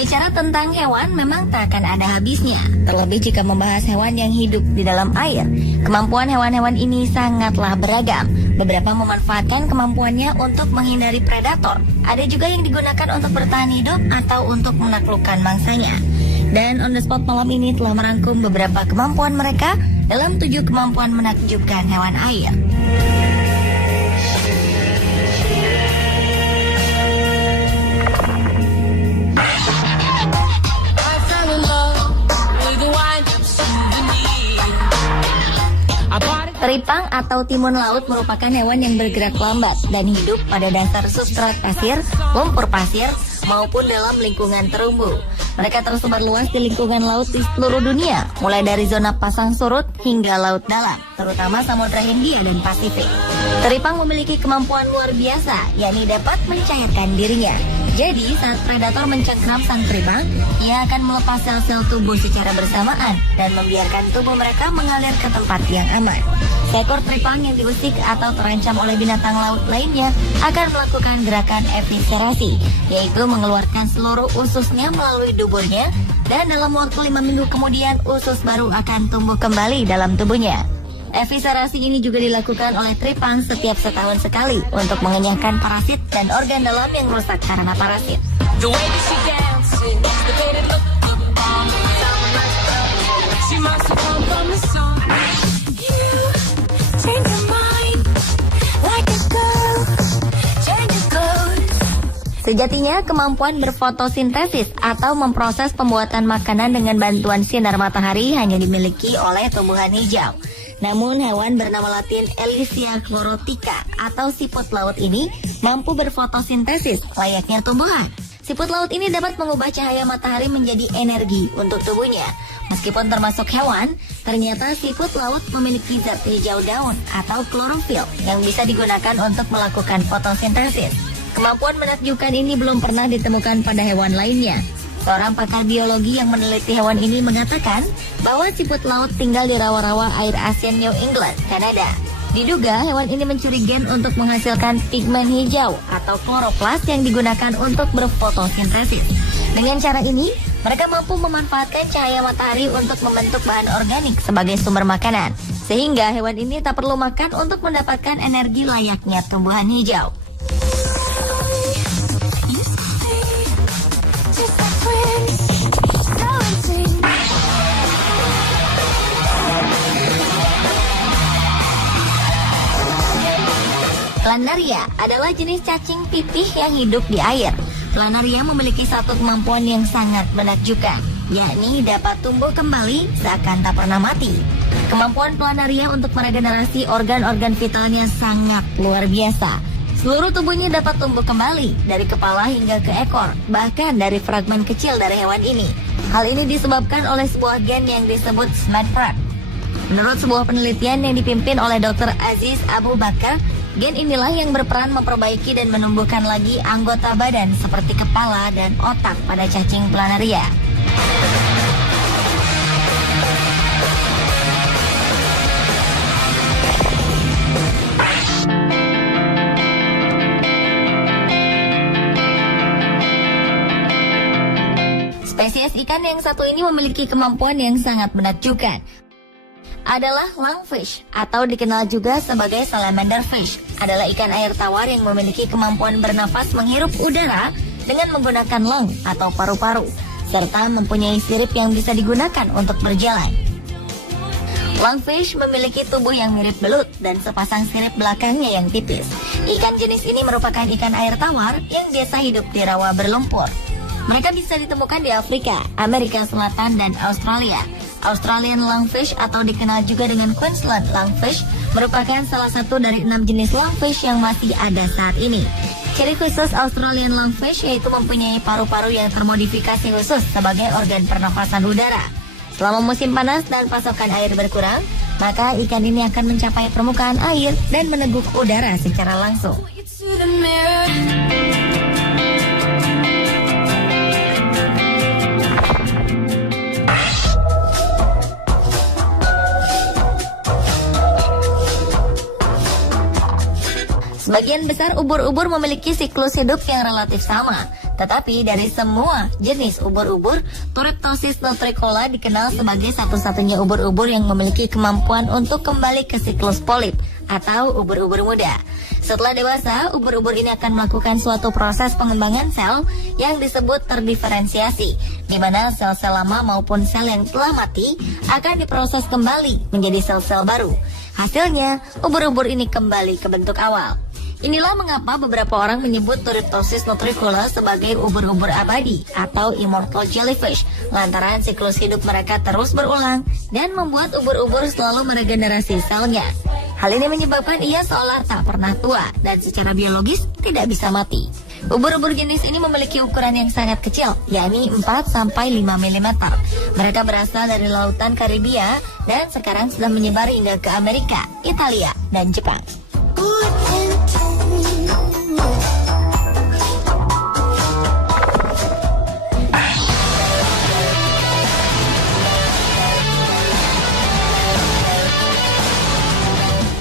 Berbicara tentang hewan memang tak akan ada habisnya. Terlebih jika membahas hewan yang hidup di dalam air. Kemampuan hewan-hewan ini sangatlah beragam. Beberapa memanfaatkan kemampuannya untuk menghindari predator. Ada juga yang digunakan untuk bertahan hidup atau untuk menaklukkan mangsanya. Dan On The Spot malam ini telah merangkum beberapa kemampuan mereka dalam 7 kemampuan menakjubkan hewan air. Teripang atau timun laut merupakan hewan yang bergerak lambat dan hidup pada dasar substrat pasir, lumpur pasir, maupun dalam lingkungan terumbu. Mereka tersebar luas di lingkungan laut di seluruh dunia, mulai dari zona pasang surut hingga laut dalam, terutama Samudra Hindia dan Pasifik. Teripang memiliki kemampuan luar biasa, yakni dapat mencairkan dirinya. Jadi, saat predator mencengkram sang teripang, ia akan melepas sel-sel tubuh secara bersamaan dan membiarkan tubuh mereka mengalir ke tempat yang aman. Seekor teripang yang diusik atau terancam oleh binatang laut lainnya akan melakukan gerakan eviscerasi, yaitu mengeluarkan seluruh ususnya melalui duburnya, dan dalam waktu 5 minggu kemudian usus baru akan tumbuh kembali dalam tubuhnya. Eviscerasi ini juga dilakukan oleh teripang setiap setahun sekali untuk mengenyahkan parasit dan organ dalam yang rusak karena parasit. Sejatinya, kemampuan berfotosintesis atau memproses pembuatan makanan dengan bantuan sinar matahari hanya dimiliki oleh tumbuhan hijau. Namun hewan bernama latin Elysia chlorotica atau siput laut ini mampu berfotosintesis layaknya tumbuhan. Siput laut ini dapat mengubah cahaya matahari menjadi energi untuk tubuhnya. Meskipun termasuk hewan, ternyata siput laut memiliki zat hijau daun atau klorofil yang bisa digunakan untuk melakukan fotosintesis. Kemampuan menakjubkan ini belum pernah ditemukan pada hewan lainnya. Seorang pakar biologi yang meneliti hewan ini mengatakan bahwa siput laut tinggal di rawa-rawa air asin New England, Kanada. Diduga hewan ini mencuri gen untuk menghasilkan pigmen hijau atau kloroplas yang digunakan untuk berfotosintesis. Dengan cara ini, mereka mampu memanfaatkan cahaya matahari untuk membentuk bahan organik sebagai sumber makanan. Sehingga hewan ini tak perlu makan untuk mendapatkan energi layaknya tumbuhan hijau. Planaria adalah jenis cacing pipih yang hidup di air. Planaria memiliki satu kemampuan yang sangat menakjubkan, yakni dapat tumbuh kembali seakan tak pernah mati. Kemampuan planaria untuk meregenerasi organ-organ vitalnya sangat luar biasa. Seluruh tubuhnya dapat tumbuh kembali, dari kepala hingga ke ekor, bahkan dari fragmen kecil dari hewan ini. Hal ini disebabkan oleh sebuah gen yang disebut SMAD-PrEP. Menurut sebuah penelitian yang dipimpin oleh Dr. Aziz Abu Bakar, gen inilah yang berperan memperbaiki dan menumbuhkan lagi anggota badan seperti kepala dan otak pada cacing planaria. Spesies ikan yang satu ini memiliki kemampuan yang sangat menakjubkan. Adalah lungfish atau dikenal juga sebagai salamander fish. Adalah ikan air tawar yang memiliki kemampuan bernafas menghirup udara dengan menggunakan lung atau paru-paru, serta mempunyai sirip yang bisa digunakan untuk berjalan. Lungfish memiliki tubuh yang mirip belut dan sepasang sirip belakangnya yang tipis. Ikan jenis ini merupakan ikan air tawar yang biasa hidup di rawa berlumpur. Mereka bisa ditemukan di Afrika, Amerika Selatan, dan Australia. Australian lungfish atau dikenal juga dengan Queensland lungfish merupakan salah satu dari 6 jenis lungfish yang masih ada saat ini. Ciri khusus Australian lungfish yaitu mempunyai paru-paru yang termodifikasi khusus sebagai organ pernafasan udara. Selama musim panas dan pasokan air berkurang, maka ikan ini akan mencapai permukaan air dan meneguk udara secara langsung. Sebagian besar ubur-ubur memiliki siklus hidup yang relatif sama, Tetapi dari semua jenis ubur-ubur, Turiptosis nutricola dikenal sebagai satu-satunya ubur-ubur yang memiliki kemampuan untuk kembali ke siklus polip atau ubur-ubur muda. Setelah dewasa, ubur-ubur ini akan melakukan suatu proses pengembangan sel yang disebut terdiferensiasi, di mana sel-sel lama maupun sel yang telah mati akan diproses kembali menjadi sel-sel baru. Hasilnya, ubur-ubur ini kembali ke bentuk awal. Inilah mengapa beberapa orang menyebut Turiptosis nutricola sebagai ubur-ubur abadi atau immortal jellyfish, lantaran siklus hidup mereka terus berulang dan membuat ubur-ubur selalu meregenerasi selnya. Hal ini menyebabkan ia seolah tak pernah tua dan secara biologis tidak bisa mati. Ubur-ubur jenis ini memiliki ukuran yang sangat kecil, yakni 4-5 mm. Mereka berasal dari lautan Karibia dan sekarang sudah menyebar hingga ke Amerika, Italia, dan Jepang.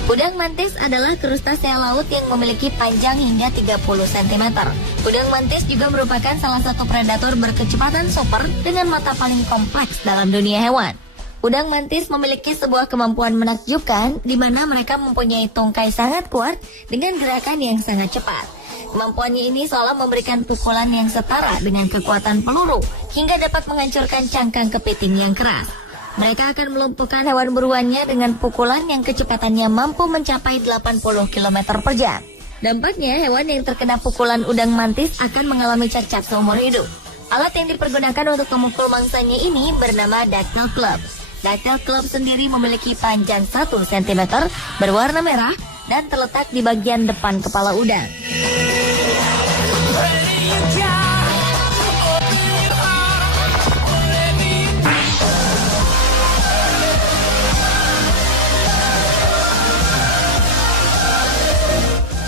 Udang mantis adalah krustasea laut yang memiliki panjang hingga 30 cm. Udang mantis juga merupakan salah satu predator berkecepatan super dengan mata paling kompleks dalam dunia hewan. Udang mantis memiliki sebuah kemampuan menakjubkan di mana mereka mempunyai tungkai sangat kuat dengan gerakan yang sangat cepat. Kemampuannya ini seolah memberikan pukulan yang setara dengan kekuatan peluru hingga dapat menghancurkan cangkang kepiting yang keras. Mereka akan melumpuhkan hewan buruannya dengan pukulan yang kecepatannya mampu mencapai 80 km per jam. Dampaknya, hewan yang terkena pukulan udang mantis akan mengalami cacat seumur hidup. Alat yang dipergunakan untuk memukul mangsanya ini bernama ducktail club. Ducktail club sendiri memiliki panjang 1 cm, berwarna merah, dan terletak di bagian depan kepala udang.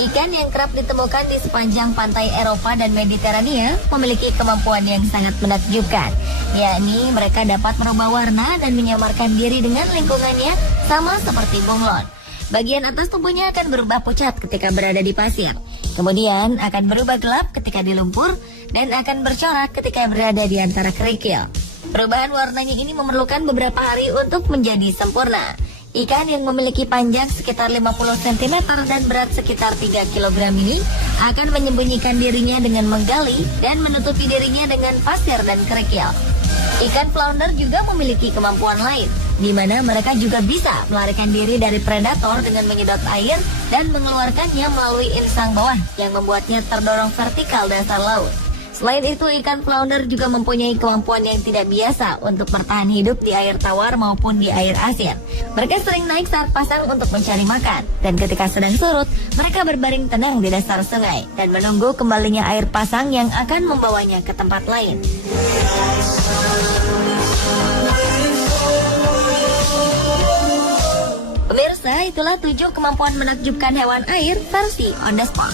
Ikan yang kerap ditemukan di sepanjang pantai Eropa dan Mediterania memiliki kemampuan yang sangat menakjubkan, yakni mereka dapat merubah warna dan menyamarkan diri dengan lingkungannya sama seperti bunglon. Bagian atas tubuhnya akan berubah pucat ketika berada di pasir, kemudian akan berubah gelap ketika di lumpur, dan akan bercorak ketika berada di antara kerikil. Perubahan warnanya ini memerlukan beberapa hari untuk menjadi sempurna. Ikan yang memiliki panjang sekitar 50 cm dan berat sekitar 3 kg ini akan menyembunyikan dirinya dengan menggali dan menutupi dirinya dengan pasir dan kerikil. Ikan flounder juga memiliki kemampuan lain, di mana mereka juga bisa melarikan diri dari predator dengan menyedot air dan mengeluarkannya melalui insang bawah yang membuatnya terdorong vertikal dasar laut. Selain itu, ikan flounder juga mempunyai kemampuan yang tidak biasa untuk bertahan hidup di air tawar maupun di air asin. Mereka sering naik saat pasang untuk mencari makan, dan ketika sedang surut, mereka berbaring tenang di dasar sungai dan menunggu kembalinya air pasang yang akan membawanya ke tempat lain. Pemirsa, itulah 7 kemampuan menakjubkan hewan air versi On The Spot.